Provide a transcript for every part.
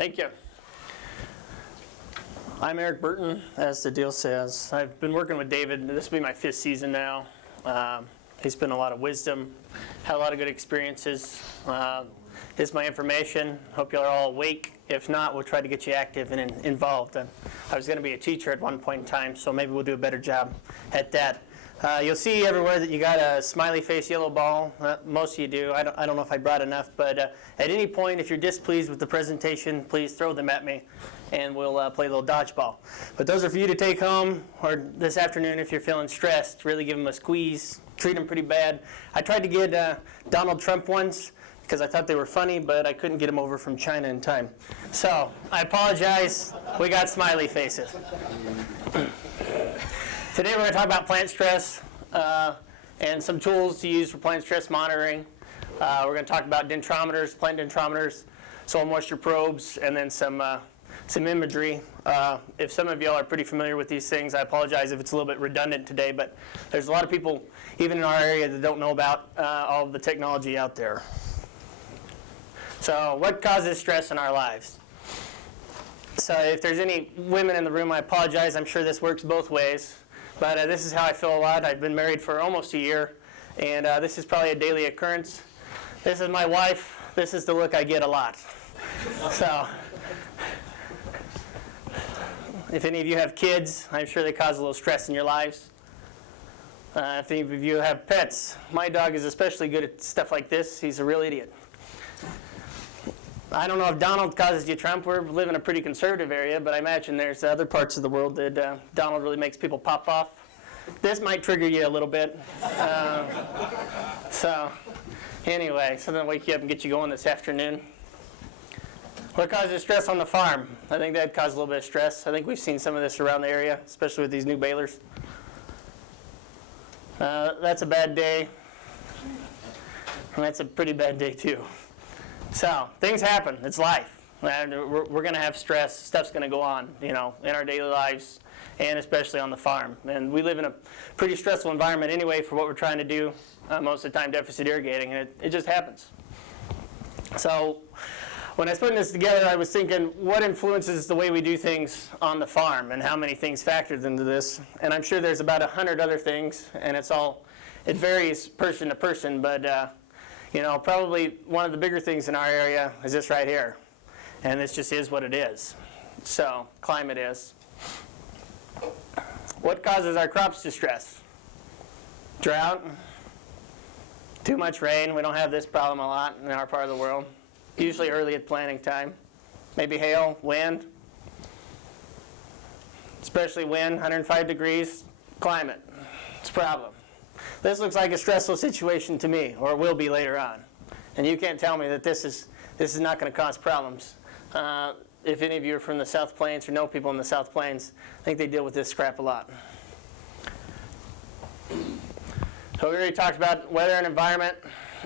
Thank you. I'm Eric Burton, as the deal says. I've been working with David. This will be my 5th season now. He's been a lot of wisdom, had a lot of good experiences. Here's my information. Hope you're all awake. If not, we'll try to get you active and involved. I was going to be a teacher at one point in time, so maybe we'll do a better job at that. You'll see everywhere that you got a smiley face yellow ball. Most of you do. I don't know if I brought enough, but at any point, if you're displeased with the presentation, please throw them at me, and we'll play a little dodgeball. But those are for you to take home, or this afternoon if you're feeling stressed. Really give them a squeeze, treat them pretty bad. I tried to get Donald Trump ones because I thought they were funny, but I couldn't get them over from China in time. So I apologize. We got smiley faces. Today we're going to talk about plant stress and some tools to use for plant stress monitoring. We're going to talk about dendrometers, plant dendrometers, soil moisture probes, and then some imagery. If some of y'all are pretty familiar with these things, I apologize if it's a little bit redundant today, but there's a lot of people, even in our area, that don't know about all of the technology out there. So what causes stress in our lives? So if there's any women in the room, I apologize. I'm sure this works both ways. But this is how I feel a lot. I've been married for almost a year, and this is probably a daily occurrence. This is my wife. This is the look I get a lot. So if any of you have kids, I'm sure they cause a little stress in your lives. If any of you have pets, my dog is especially good at stuff like this. He's a real idiot. I don't know if Donald causes you Trump. We live in a pretty conservative area, but I imagine there's other parts of the world that Donald really makes people pop off. This might trigger you a little bit. So anyway, something to wake you up and get you going this afternoon. What causes stress on the farm? I think that caused a little bit of stress. I think we've seen some of this around the area, especially with these new balers. That's a bad day. And that's a pretty bad day too. So things happen. It's life. And we're going to have stress. Stuff's going to go on, in our daily lives, and especially on the farm. And we live in a pretty stressful environment anyway for what we're trying to do. Most of the time, deficit irrigating, and it just happens. So when I was putting this together, I was thinking, what influences the way we do things on the farm, and how many things factored into this? And I'm sure there's about 100 other things, and it varies person to person, but probably one of the bigger things in our area is this right here. And this just is what it is. So, climate is. What causes our crops to stress? Drought. Too much rain. We don't have this problem a lot in our part of the world. Usually early at planting time. Maybe hail, wind. Especially wind, 105 degrees. Climate. It's a problem. This looks like a stressful situation to me, or it will be later on. And you can't tell me that this is not going to cause problems. If any of you are from the South Plains or know people in the South Plains, I think they deal with this crap a lot. So we already talked about weather and environment,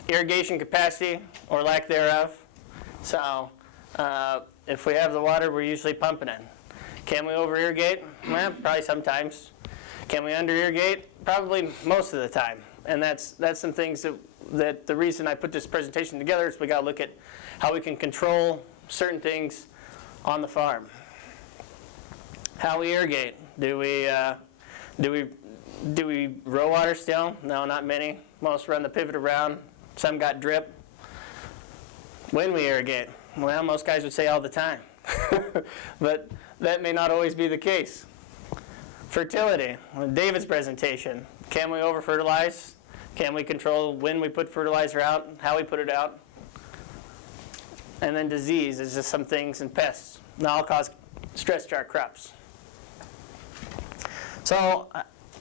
irrigation capacity or lack thereof. So if we have the water, we're usually pumping it. Can we over-irrigate? Well, probably sometimes. Can we under-irrigate? Probably most of the time. And that's some things that the reason I put this presentation together is we got to look at how we can control certain things on the farm. How we irrigate. Do we row water still? No, not many. Most run the pivot around. Some got drip. When we irrigate? Well, most guys would say all the time. But that may not always be the case. Fertility, David's presentation. Can we over-fertilize? Can we control when we put fertilizer out, how we put it out? And then disease is just some things, and pests. They all cause stress to our crops. So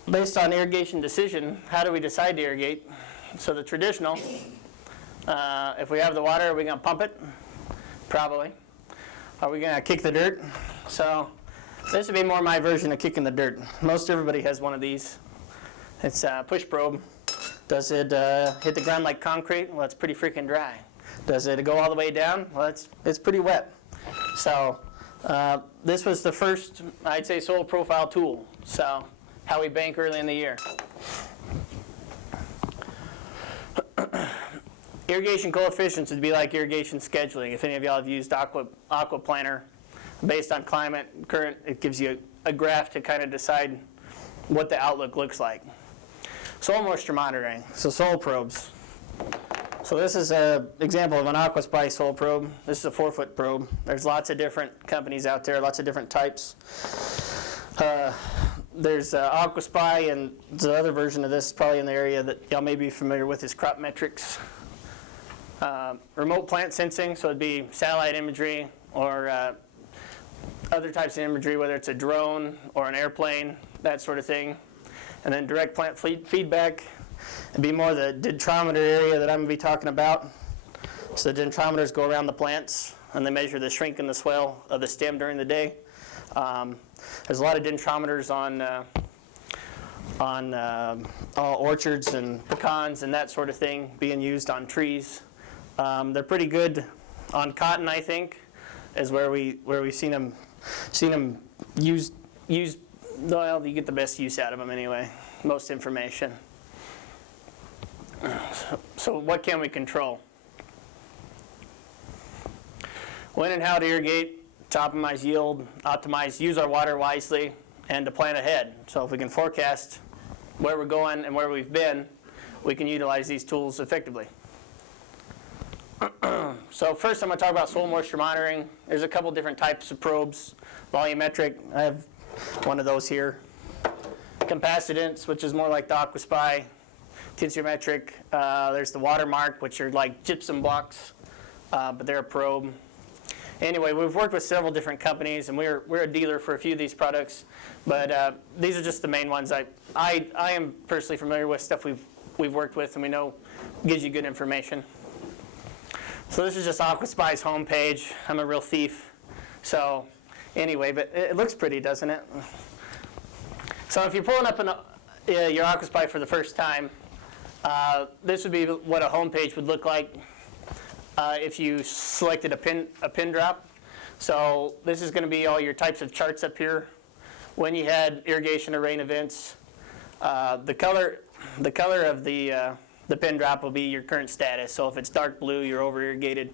based on irrigation decision, how do we decide to irrigate? So the traditional, if we have the water, are we going to pump it? Probably. Are we going to kick the dirt? So this would be more my version of kicking the dirt. Most everybody has one of these. It's a push probe. Does it hit the ground like concrete? Well, it's pretty freaking dry. Does it go all the way down? Well, it's pretty wet. So this was the first, I'd say, soil profile tool. So how we bank early in the year. Irrigation coefficients would be like irrigation scheduling. If any of y'all have used Aqua Planner, based on climate, current, it gives you a graph to kind of decide what the outlook looks like. Soil moisture monitoring, so soil probes. So this is an example of an AquaSpy soil probe. This is a 4-foot probe. There's lots of different companies out there, lots of different types. There's AquaSpy, and the other version of this probably in the area that y'all may be familiar with is Crop Metrics. Remote plant sensing, so it'd be satellite imagery or other types of imagery, whether it's a drone or an airplane, that sort of thing. And then direct plant feedback. It'd be more the dendrometer area that I'm going to be talking about. So the dendrometers go around the plants, and they measure the shrink and the swell of the stem during the day. There's a lot of dendrometers on orchards and pecans and that sort of thing being used on trees. They're pretty good on cotton, I think, is where we've seen them used. Well, you get the best use out of them anyway. Most information. So what can we control? When and how to irrigate, to optimize yield, use our water wisely, and to plan ahead. So if we can forecast where we're going and where we've been, we can utilize these tools effectively. So first I'm going to talk about soil moisture monitoring. There's a couple different types of probes. Volumetric, I have one of those here. Capacitance, which is more like the AquaSpy. Tensiometric, there's the watermark, which are like gypsum blocks, but they're a probe. Anyway, we've worked with several different companies, and we're a dealer for a few of these products, but these are just the main ones I am personally familiar with, stuff we've worked with, and we know gives you good information. So this is just AquaSpy's homepage. I'm a real thief. So anyway, but it looks pretty, doesn't it? So if you're pulling up your AquaSpy for the first time, this would be what a homepage would look like if you selected a pin drop. So this is going to be all your types of charts up here. When you had irrigation or rain events, the color of the pin drop will be your current status. So if it's dark blue, you're over irrigated.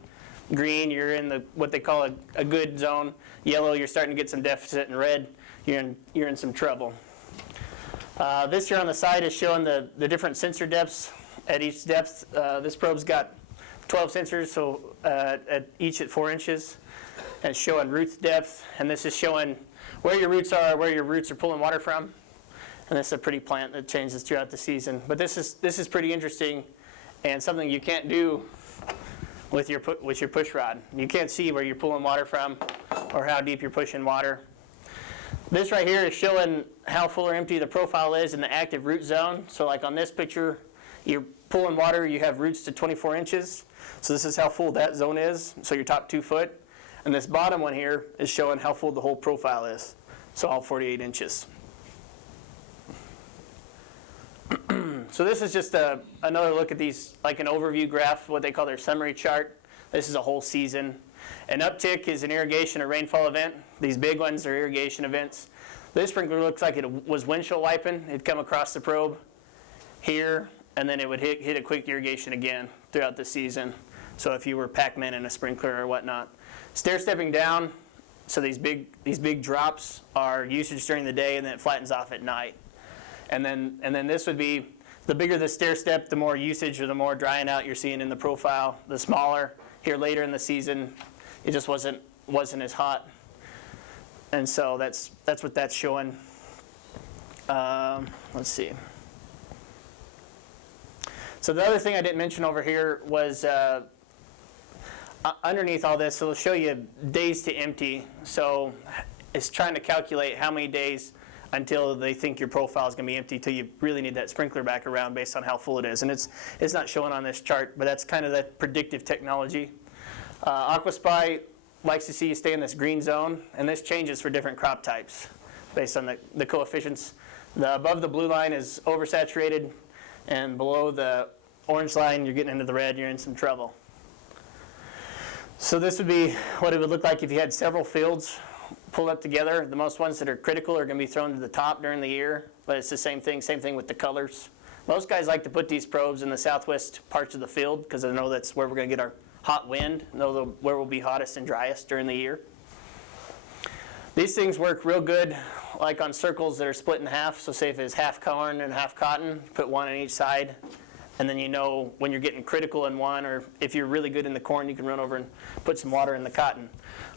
Green, you're in what they call a good zone. Yellow, you're starting to get some deficit, and red, you're in some trouble. This here on the side is showing the different sensor depths at each depth. This probe's got 12 sensors, so at each at 4 inches, and it's showing root depth. And this is showing where your roots are pulling water from. And this is a pretty plant that changes throughout the season. But this is pretty interesting, and something you can't do with your push rod. You can't see where you're pulling water from or how deep you're pushing water. This right here is showing how full or empty the profile is in the active root zone. So like on this picture, you're pulling water, you have roots to 24 inches. So this is how full that zone is, so your top 2 foot. And this bottom one here is showing how full the whole profile is, so all 48 inches. So this is just another look at these, like an overview graph, what they call their summary chart. This is a whole season. An uptick is an irrigation or rainfall event. These big ones are irrigation events. This sprinkler looks like it was windshield wiping. It'd come across the probe here, and then it would hit a quick irrigation again throughout the season. So if you were Pac-Man in a sprinkler or whatnot. Stair stepping down, so these big drops are usage during the day, and then it flattens off at night. And then this would be, the bigger the stair step, the more usage or the more drying out you're seeing in the profile. The smaller, here later in the season, it just wasn't as hot. And so that's what that's showing. Let's see. So the other thing I didn't mention over here was underneath all this, it'll show you days to empty. So it's trying to calculate how many days until they think your profile is going to be empty till you really need that sprinkler back around based on how full it is. And it's not showing on this chart, but that's kind of that predictive technology. AquaSpy likes to see you stay in this green zone, and this changes for different crop types based on the coefficients. Above the blue line is oversaturated, and below the orange line, you're getting into the red, you're in some trouble. So this would be what it would look like if you had several fields pulled up together. The most ones that are critical are going to be thrown to the top during the year, but it's the same thing with the colors. Most guys like to put these probes in the southwest parts of the field because they know that's where we're going to get our hot wind, know where we'll be hottest and driest during the year. These things work real good like on circles that are split in half. So say if it's half corn and half cotton, put one on each side. And then you know when you're getting critical in one, or if you're really good in the corn, you can run over and put some water in the cotton.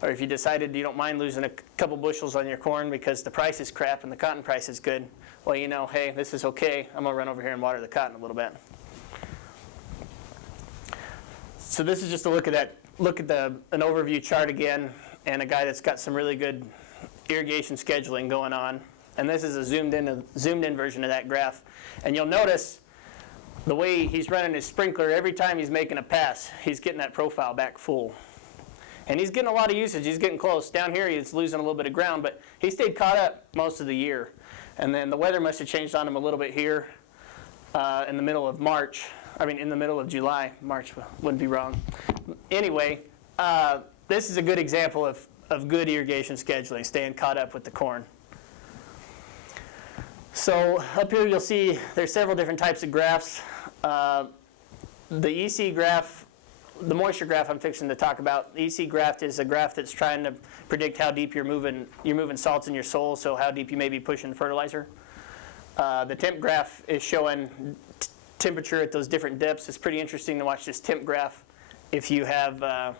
Or if you decided you don't mind losing a couple bushels on your corn because the price is crap and the cotton price is good, well, you know, hey, this is okay. I'm going to run over here and water the cotton a little bit. So this is just a look at an overview chart again, and a guy that's got some really good irrigation scheduling going on. And this is a zoomed in version of that graph. And you'll notice the way he's running his sprinkler, every time he's making a pass, he's getting that profile back full. And he's getting a lot of usage. He's getting close. Down here, he's losing a little bit of ground, but he stayed caught up most of the year. And then the weather must have changed on him a little bit here in the middle of March. I mean, in the middle of July. March wouldn't be wrong. Anyway, this is a good example of good irrigation scheduling, staying caught up with the corn. So up here you'll see there's several different types of graphs. The EC graph, the moisture graph I'm fixing to talk about, the EC graph is a graph that's trying to predict how deep you're moving salts in your soil, so how deep you may be pushing fertilizer. The temp graph is showing temperature at those different depths. It's pretty interesting to watch this temp graph if you have a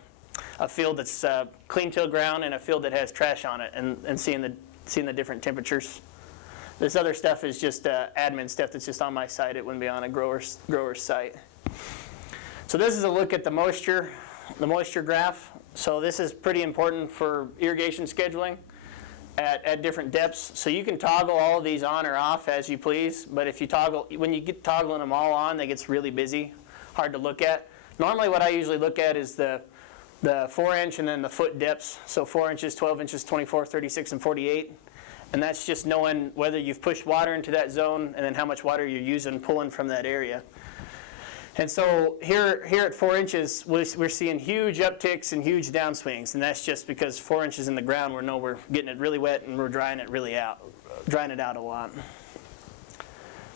field that's clean till ground and a field that has trash on it, and seeing the different temperatures. This other stuff is just admin stuff that's just on my site. It wouldn't be on a grower's site. So this is a look at the moisture graph. So this is pretty important for irrigation scheduling at different depths. So you can toggle all of these on or off as you please, but when you get toggling them all on, it gets really busy, hard to look at. Normally what I usually look at is the 4-inch and then the foot depths. So 4 inches, 12 inches, 24, 36, and 48. And that's just knowing whether you've pushed water into that zone and then how much water you're using, pulling from that area. And so here at 4 inches, we're seeing huge upticks and huge downswings. And that's just because 4 inches in the ground, we're getting it really wet and we're drying it out a lot.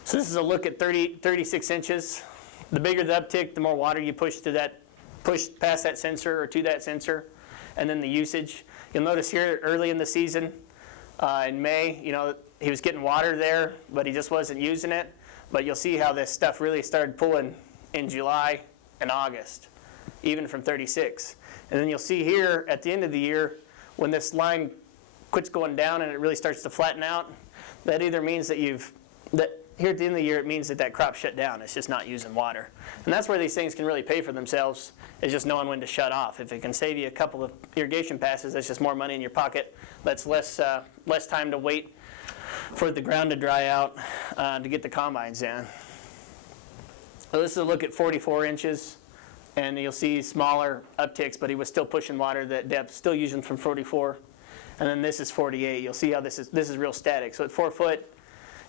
So this is a look at 36 inches. The bigger the uptick, the more water you push past that sensor or to that sensor. And then the usage. You'll notice here early in the season, in May, he was getting water there, but he just wasn't using it. But you'll see how this stuff really started pulling in July and August, even from 36. And then you'll see here at the end of the year, when this line quits going down and it really starts to flatten out, that either means that here at the end of the year, it means that crop shut down. It's just not using water. And that's where these things can really pay for themselves, is just knowing when to shut off. If it can save you a couple of irrigation passes, that's just more money in your pocket. That's less time to wait for the ground to dry out to get the combines in. So this is a look at 44 inches, and you'll see smaller upticks, but he was still pushing water that depth, still using from 44. And then this is 48. You'll see how this is real static. So at 4 foot,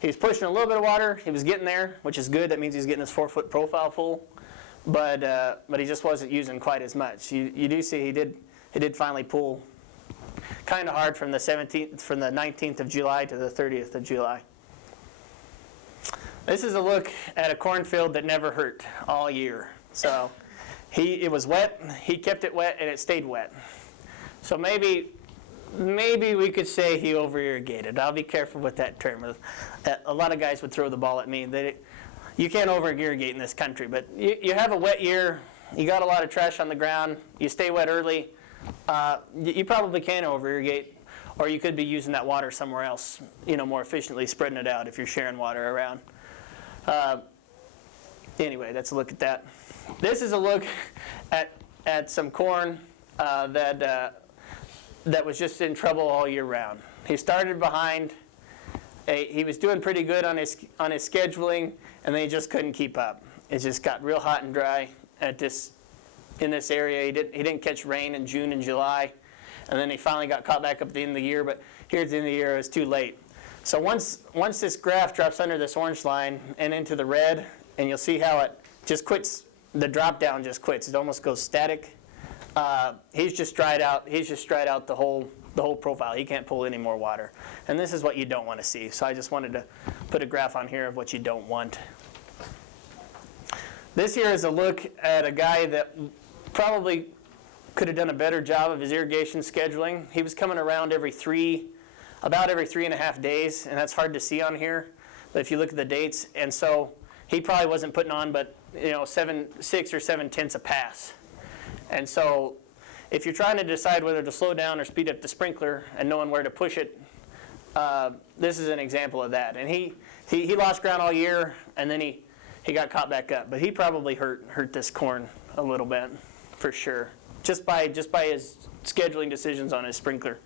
he was pushing a little bit of water. He was getting there, which is good. That means he's getting his 4 foot profile full, but he just wasn't using quite as much. You do see he did finally pull kind of hard from the 19th of July to the 30th of July. This is a look at a cornfield that never hurt all year. So it was wet. He kept it wet, and it stayed wet. So maybe we could say he over-irrigated. I'll be careful with that term. A lot of guys would throw the ball at me. You can't over-irrigate in this country, but you have a wet year, you got a lot of trash on the ground, you stay wet early, you probably can over-irrigate, or you could be using that water somewhere else, more efficiently, spreading it out if you're sharing water around. Anyway, that's a look at that. This is a look at some corn that was just in trouble all year round. He started behind. He was doing pretty good on his scheduling, and then he just couldn't keep up. It just got real hot and dry in this area. He didn't catch rain in June and July, and then he finally got caught back up at the end of the year. But here at the end of the year, it was too late. So once this graph drops under this orange line and into the red, and you'll see how it just quits. The drop down just quits. It almost goes static. He's just dried out the whole profile. He can't pull any more water. And this is what you don't want to see. So I just wanted to put a graph on here of what you don't want. This here is a look at a guy that probably could have done a better job of his irrigation scheduling. He was coming around about every 3.5 days, and that's hard to see on here. But if you look at the dates, and so he probably wasn't putting on but 6 or 7 tenths a pass. And so if you're trying to decide whether to slow down or speed up the sprinkler and knowing where to push it, this is an example of that. And he lost ground all year, and then he got caught back up. But he probably hurt this corn a little bit, for sure, just by his scheduling decisions on his sprinkler.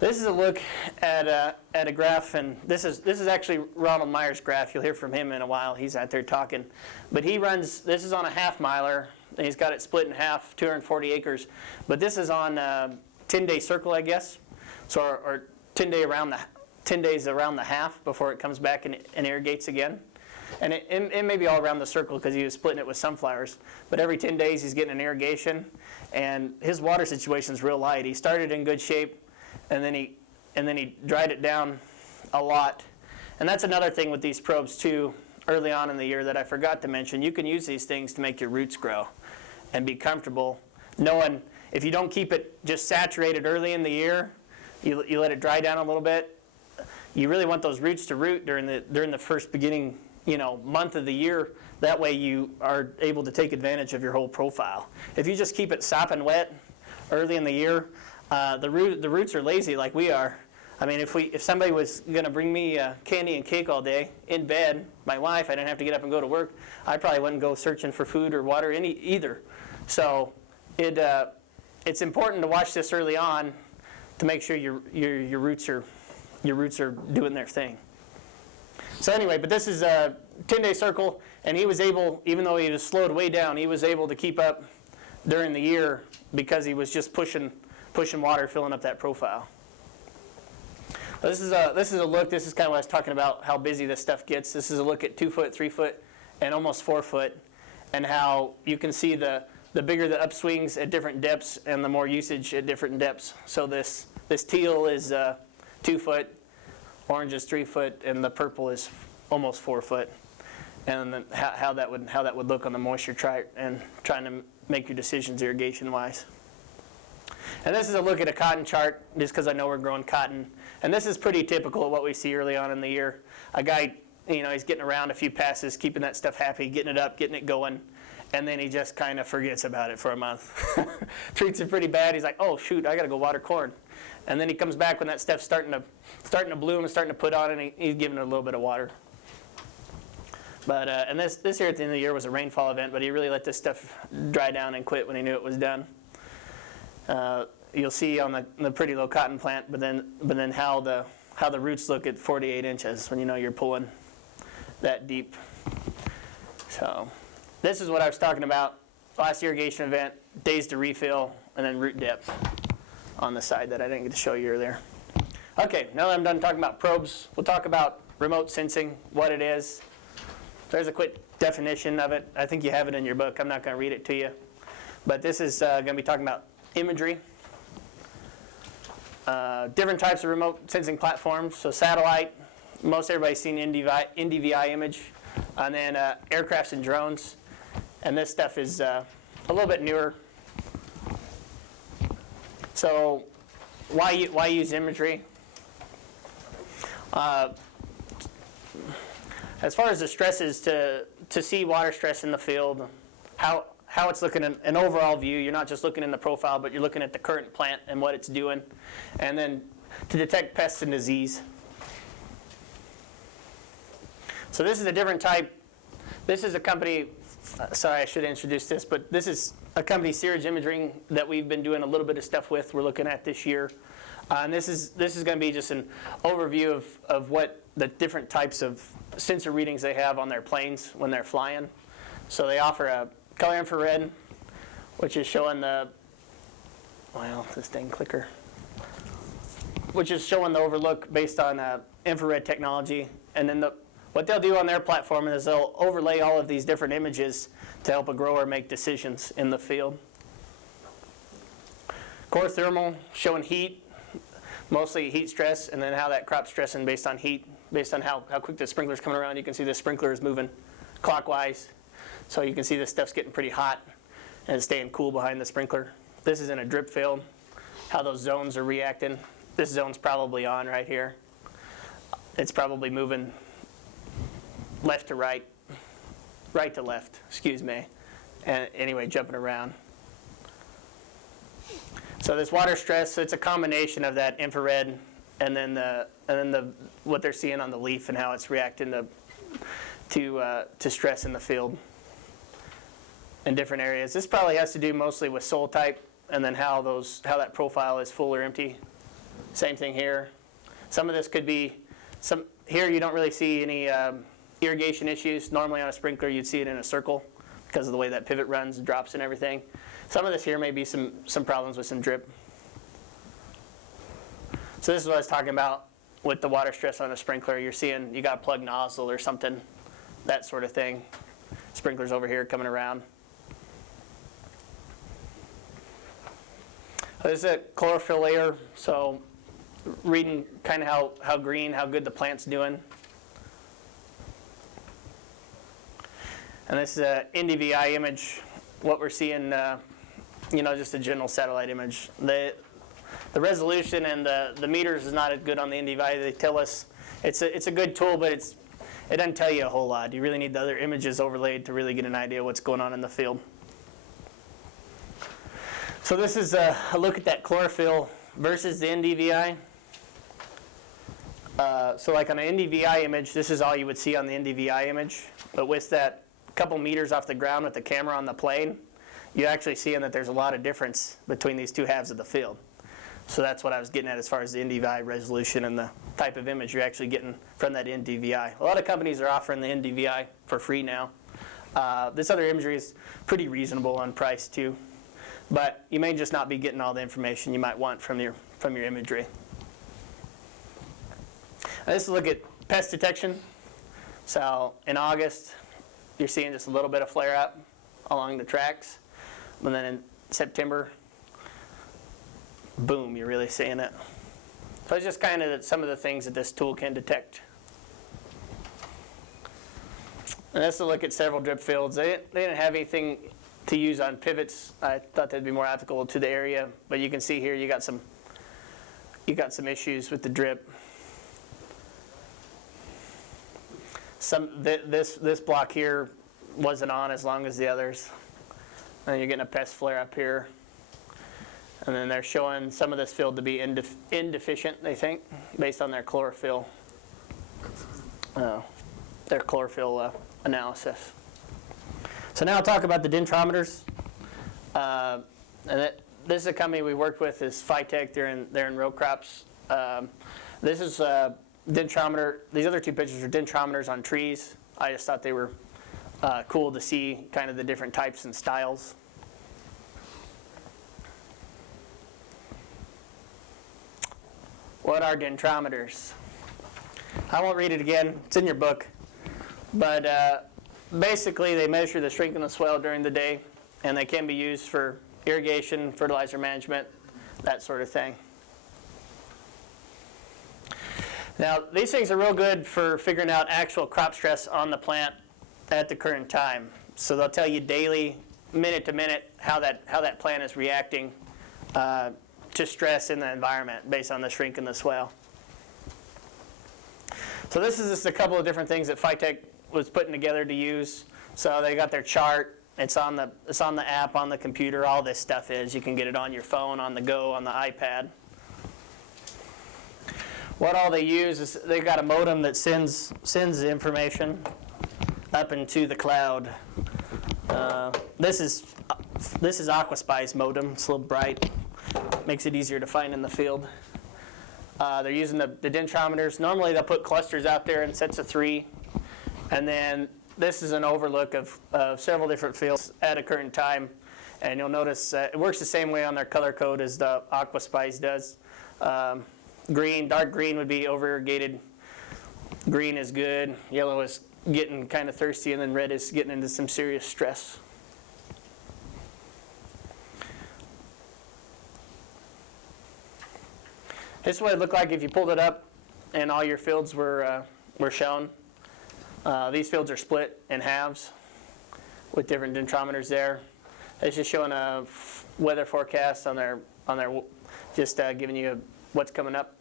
This is a look at a graph, and this is actually Ronald Meyer's graph. You'll hear from him in a while. He's out there talking. But this is on a half-miler, and he's got it split in half, 240 acres. But this is on 10-day circle, I guess, so or 10 days around the half before it comes back and irrigates again. And it may be all around the circle because he was splitting it with sunflowers. But every 10 days he's getting an irrigation, and his water situation is real light. He started in good shape, and then he dried it down a lot. And that's another thing with these probes too, early on in the year that I forgot to mention. You can use these things to make your roots grow and be comfortable, knowing if you don't keep it just saturated early in the year, you let it dry down a little bit. You really want those roots to root during the first beginning month of the year. That way you are able to take advantage of your whole profile. If you just keep it sopping wet early in the year, the roots are lazy like we are. I mean, if somebody was going to bring me candy and cake all day in bed, my wife, I didn't have to get up and go to work, I probably wouldn't go searching for food or water either. So it's important to watch this early on to make sure your roots are doing their thing. So anyway, but this is a 10-day circle, and he was able, even though he was slowed way down, he was able to keep up during the year because he was just pushing water, filling up that profile. This is a look. This is kind of what I was talking about, how busy this stuff gets. This is a look at 2 foot, 3 foot, and almost 4 foot, and how you can see the bigger the upswings at different depths and the more usage at different depths. So this teal is 2 foot, orange is 3 foot, and the purple is almost 4 foot. And then how that would look on the moisture chart and trying to make your decisions irrigation wise. And this is a look at a cotton chart, just because I know we're growing cotton. And this is pretty typical of what we see early on in the year. A guy, he's getting around a few passes, keeping that stuff happy, getting it up, getting it going, and then he just kind of forgets about it for a month. Treats it pretty bad. He's like, oh shoot, I got to go water corn. And then he comes back when that stuff's starting to bloom and starting to put on, and he's giving it a little bit of water. But and this here at the end of the year was a rainfall event, but he really let this stuff dry down and quit when he knew it was done. You'll see on the pretty low cotton plant, but then how the roots look at 48 inches when you're pulling that deep. So this is what I was talking about. Last irrigation event, days to refill, and then root depth on the side that I didn't get to show you earlier. Okay, now that I'm done talking about probes, we'll talk about remote sensing, what it is. There's a quick definition of it. I think you have it in your book. I'm not going to read it to you. But this is going to be talking about imagery. Different types of remote sensing platforms. So satellite, most everybody's seen NDVI image. And then aircrafts and drones. And this stuff is a little bit newer. So why use imagery? As far as the stresses, to see water stress in the field, how it's looking in an overall view. You're not just looking in the profile, but you're looking at the current plant and what it's doing. And then to detect pests and disease. So this is a different type. This is a company, sorry I should introduce this, but this is a company, Use Imagery, that we've been doing a little bit of stuff with. We're looking at this year. And this is going to be just an overview of what the different types of sensor readings they have on their planes when they're flying. So they offer a color infrared, which is showing this dang clicker, which is showing the overlook based on infrared technology. And then what they'll do on their platform is they'll overlay all of these different images to help a grower make decisions in the field. Core thermal, showing heat, mostly heat stress, and then how that crop's stressing based on heat, based on how quick the sprinkler's coming around. You can see the sprinkler is moving clockwise. So you can see this stuff's getting pretty hot and it's staying cool behind the sprinkler. This is in a drip field, how those zones are reacting. This zone's probably on right here. It's probably moving left to right, right to left, excuse me. And anyway, jumping around. So this water stress, so it's a combination of that infrared and then the what they're seeing on the leaf and how it's reacting to stress in the field in different areas. This probably has to do mostly with soil type and then how that profile is full or empty. Same thing here. Some of this could be here you don't really see any irrigation issues. Normally on a sprinkler you'd see it in a circle because of the way that pivot runs, drops and everything. Some of this here may be some problems with some drip. So this is what I was talking about with the water stress on a sprinkler. You're seeing you got a plug nozzle or something, that sort of thing. Sprinklers over here coming around. This is a chlorophyll layer, so reading kind of how green, how good the plant's doing. And this is a NDVI image, what we're seeing, just a general satellite image. The resolution and the meters is not as good on the NDVI. They tell us it's a good tool, but it doesn't tell you a whole lot. You really need the other images overlaid to really get an idea of what's going on in the field. So this is a look at that chlorophyll versus the NDVI. So like on an NDVI image, this is all you would see on the NDVI image. But with that couple meters off the ground with the camera on the plane, you're actually seeing that there's a lot of difference between these two halves of the field. So that's what I was getting at as far as the NDVI resolution and the type of image you're actually getting from that NDVI. A lot of companies are offering the NDVI for free now. This other imagery is pretty reasonable on price too. But you may just not be getting all the information you might want from your imagery. This is a look at pest detection. So in August, you're seeing just a little bit of flare up along the tracks. And then in September, boom, you're really seeing it. So it's just kind of some of the things that this tool can detect. And this is a look at several drip fields. They didn't have anything to use on pivots. I thought that'd be more applicable to the area, but you can see here you got some issues with the drip. This block here wasn't on as long as the others. And you're getting a pest flare up here. And then they're showing some of this field to be indeficient, they think, based on their chlorophyll analysis. So now I'll talk about the dendrometers. This is a company we worked with, is Phytech. They're in row crops. This is a dendrometer. These other two pictures are dendrometers on trees. I just thought they were cool to see kind of the different types and styles. What are dendrometers? I won't read it again. It's in your book. But basically, they measure the strength in the soil during the day, and they can be used for irrigation, fertilizer management, that sort of thing. Now, these things are real good for figuring out actual crop stress on the plant at the current time. So they'll tell you daily, minute to minute, how that plant is reacting to stress in the environment based on the shrink in the soil. So this is just a couple of different things that Phytech was putting together to use. So they got their chart. It's on the app on the computer. All this stuff is. You can get it on your phone, on the go, on the iPad. What all they use is they've got a modem that sends the information up into the cloud. This is Aquaspice modem. It's a little bright. Makes it easier to find in the field. They're using the dendrometers. Normally they'll put clusters out there in sets of 3. And then this is an overlook of several different fields at a current time. And you'll notice it works the same way on their color code as the Aquaspice does. Dark green would be over-irrigated. Green is good. Yellow is getting kind of thirsty. And then red is getting into some serious stress. This is what it looked like if you pulled it up and all your fields were shown. These fields are split in halves. with different dendrometers there. It's just showing a weather forecast on their just giving you what's coming up.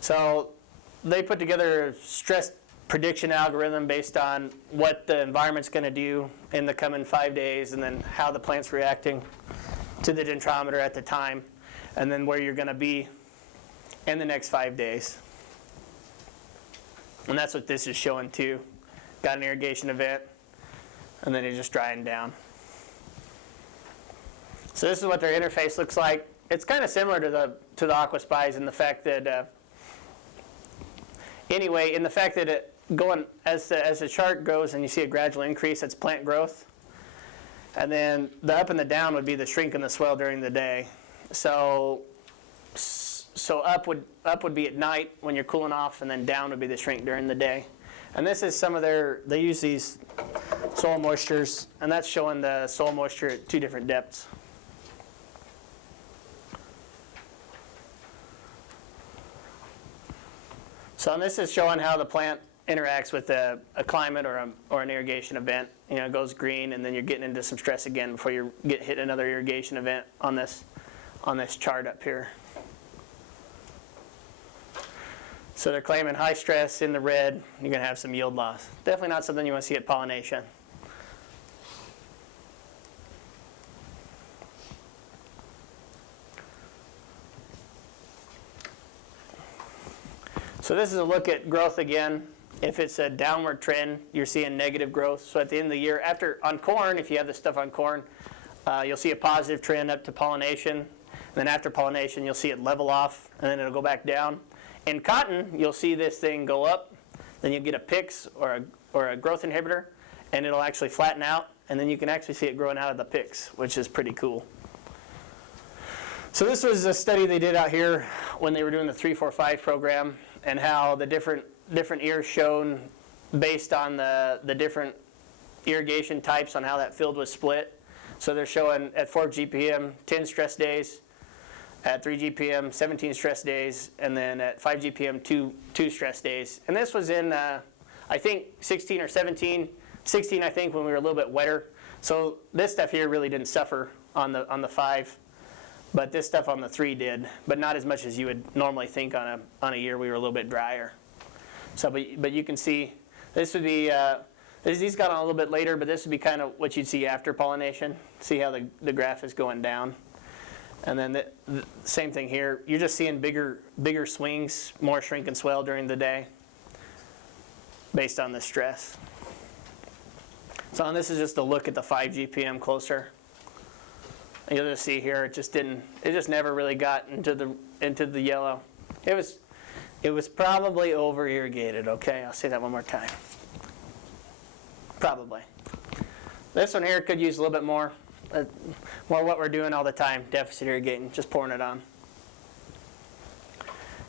So they put together a stress prediction algorithm based on what the environment's going to do in the coming 5 days, and then how the plant's reacting to the dendrometer at the time, and then where you're going to be in the next 5 days. And that's what this is showing too. Got an irrigation event, and then you're just drying down. So this is what their interface looks like. It's kind of similar to the AquaSpies in the fact that anyway, in the fact that it going as the chart goes and you see a gradual increase, that's plant growth. And then the up and the down would be the shrink and the swell during the day. So up would be at night when you're cooling off, and then down would be the shrink during the day. And this is some of they use these soil moistures, and that's showing the soil moisture at 2 different depths. So this is showing how the plant interacts with a climate or an irrigation event. You know, it goes green, and then you're getting into some stress again before you hit another irrigation event on this chart up here. So they're claiming high stress in the red. You're going to have some yield loss. Definitely not something you want to see at pollination. So this is a look at growth again. If it's a downward trend, you're seeing negative growth. So at the end of the year, on corn, if you have this stuff on corn, you'll see a positive trend up to pollination. And then after pollination, you'll see it level off, and then it'll go back down. In cotton, you'll see this thing go up. Then you'll get a PIX or a growth inhibitor, and it'll actually flatten out. And then you can actually see it growing out of the PIX, which is pretty cool. So this was a study they did out here when they were doing the 3-4-5 program, and how the different ears shown based on the different irrigation types on how that field was split. So they're showing at 4 GPM 10 stress days, at 3 GPM 17 stress days, and then at 5 GPM 2 stress days. And this was in I think 16 or 17, 16 I think when we were a little bit wetter. So this stuff here really didn't suffer on the 5. But this stuff on the 3 did, but not as much as you would normally think on a year we were a little bit drier. So, but you can see this would be these got on a little bit later, but this would be kind of what you'd see after pollination. See how the graph is going down, and then the same thing here. You're just seeing bigger swings, more shrink and swell during the day, based on the stress. So this is just a look at the 5 GPM closer. You'll just see here, it just never really got into the yellow. It was probably over irrigated. Okay, I'll say that one more time. Probably. This one here could use a little bit more what we're doing all the time, deficit irrigating, just pouring it on.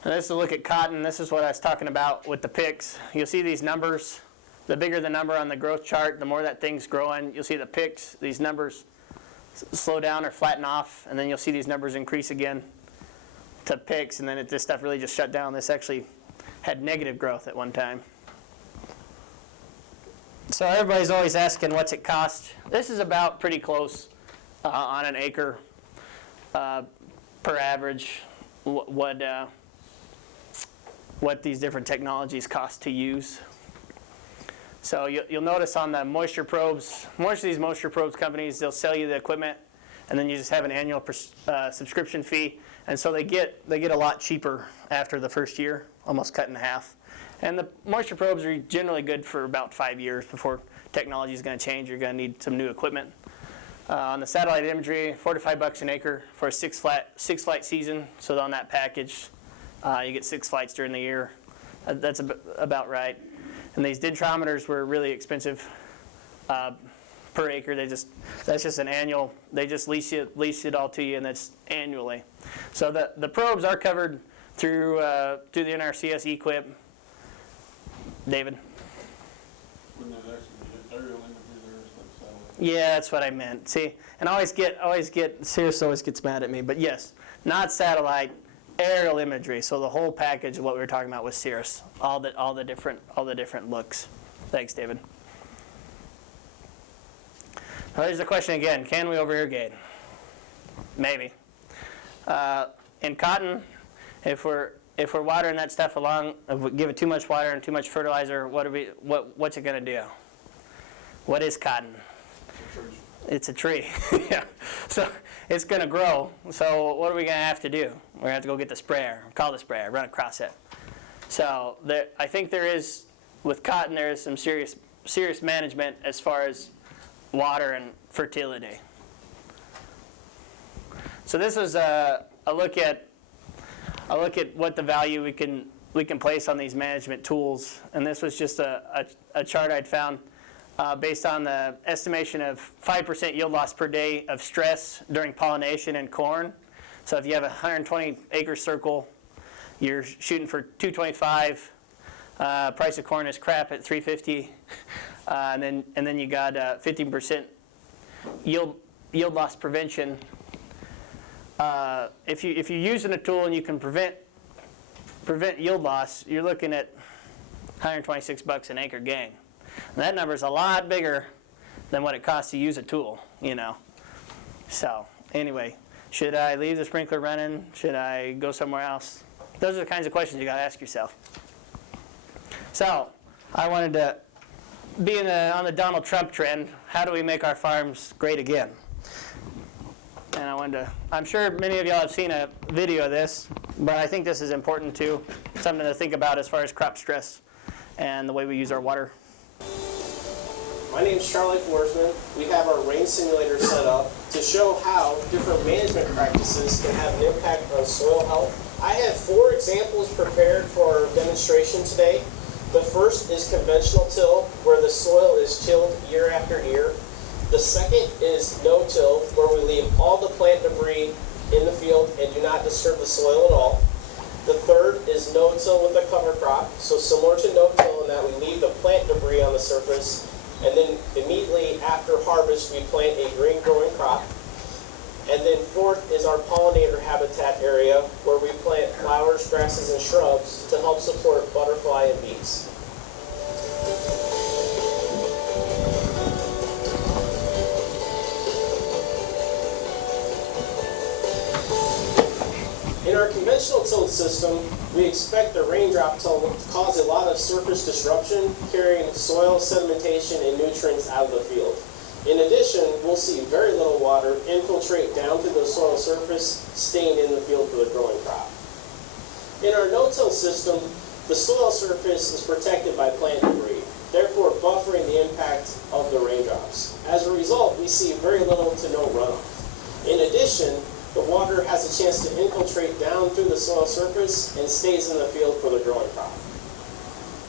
And this is a look at cotton. This is what I was talking about with the PIX. You'll see these numbers. The bigger the number on the growth chart, the more that thing's growing. You'll see the PIX, these numbers slow down or flatten off, and then you'll see these numbers increase again to PIX, and then this stuff really just shut down. This actually had negative growth at one time. So everybody's always asking what's it cost. This is about pretty close on an acre per average what these different technologies cost to use. So you'll notice on the moisture probes, most of these moisture probes companies, they'll sell you the equipment, and then you just have an annual subscription fee. And so they get a lot cheaper after the first year, almost cut in half. And the moisture probes are generally good for about 5 years before technology is going to change. You're going to need some new equipment. On the satellite imagery, $4 to $5 an acre for a six flight season. So on that package, you get 6 flights during the year. That's about right. And these dendrometers were really expensive per acre. That's just an annual. They just lease it all to you, and that's annually. So the probes are covered through the NRCS equip. David. Wouldn't that actually be aerial imagery there instead of satellite? Yeah, that's what I meant. See, and Cirrus always gets mad at me, but yes, not satellite. Aerial imagery, so the whole package of what we were talking about with Cirrus, all the different looks. Thanks, David. Well, here's the question again. Can we over-irrigate? Maybe. In cotton, if we're watering that stuff along, if we give it too much water and too much fertilizer, what's it going to do? What is cotton? It's a tree. Yeah. So it's going to grow. So what are we going to have to do? We're going to have to go get the sprayer, call the sprayer, run across it. So I think there is, with cotton, there is some serious management as far as water and fertility. So this is a look at what the value we can place on these management tools, and this was just a chart I'd found based on the estimation of 5% yield loss per day of stress during pollination in corn. So if you have a 120-acre circle, you're shooting for 225. Price of corn is crap at 350, and then you got 15% yield loss prevention. If you're using a tool and you can prevent yield loss, you're looking at $126 an acre gain. And that number is a lot bigger than what it costs to use a tool, you know. So anyway, should I leave the sprinkler running? Should I go somewhere else? Those are the kinds of questions you got to ask yourself. So I wanted to be on the Donald Trump trend. How do we make our farms great again? And I'm sure many of y'all have seen a video of this, but I think this is important too, something to think about as far as crop stress and the way we use our water. My name is Charlie Forsman. We have our rain simulator set up to show how different management practices can have an impact on soil health. I have 4 examples prepared for our demonstration today. The first is conventional till, where the soil is tilled year after year. The second is no-till, where we leave all the plant debris in the field and do not disturb the soil at all. The third is no-till with a cover crop, so similar to no-till in that we leave the plant debris on the surface, and then immediately after harvest we plant a green growing crop. And then fourth is our pollinator habitat area, where we plant flowers, grasses, and shrubs to help support butterfly and bees. In our conventional tilled system, we expect the raindrop till to cause a lot of surface disruption, carrying soil, sedimentation, and nutrients out of the field. In addition, we'll see very little water infiltrate down through the soil surface, staying in the field for the growing crop. In our no-till system, the soil surface is protected by plant debris, therefore buffering the impact of the raindrops. As a result, we see very little to no runoff. In addition, the water has a chance to infiltrate down through the soil surface and stays in the field for the growing crop.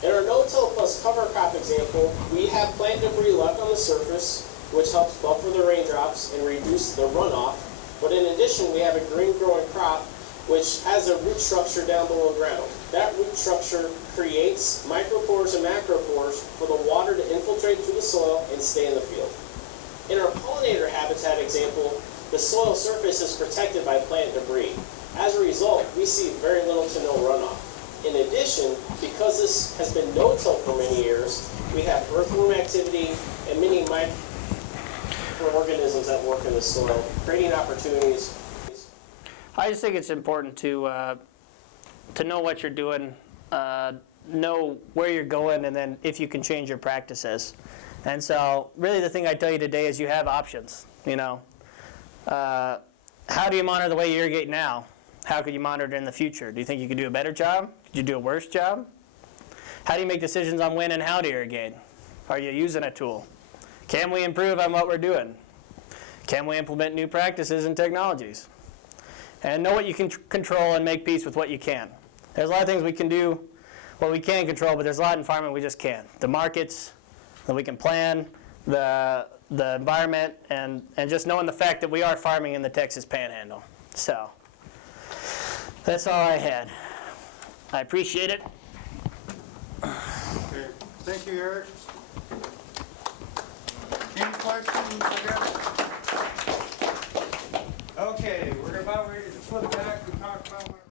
In our no-till plus cover crop example, we have plant debris left on the surface, which helps buffer the raindrops and reduce the runoff. But in addition, we have a green growing crop, which has a root structure down below ground. That root structure creates micropores and macropores for the water to infiltrate through the soil and stay in the field. In our pollinator habitat example, the soil surface is protected by plant debris. As a result, we see very little to no runoff. In addition, because this has been no-till for many years, we have earthworm activity and many microorganisms that work in the soil, creating opportunities. I just think it's important to know what you're doing, know where you're going, and then if you can change your practices. And so really the thing I tell you today is you have options, you know. How do you monitor the way you irrigate now? How could you monitor it in the future? Do you think you could do a better job? Could you do a worse job? How do you make decisions on when and how to irrigate? Are you using a tool? Can we improve on what we're doing? Can we implement new practices and technologies? And know what you can control and make peace with what you can. There's a lot of things we can do, what we can control, but there's a lot in farming we just can't. The markets that we can plan, the environment, and just knowing the fact that we are farming in the Texas Panhandle. So that's all I had. I appreciate it. Okay. Thank you, Eric. Any questions? Okay, we're about ready to flip back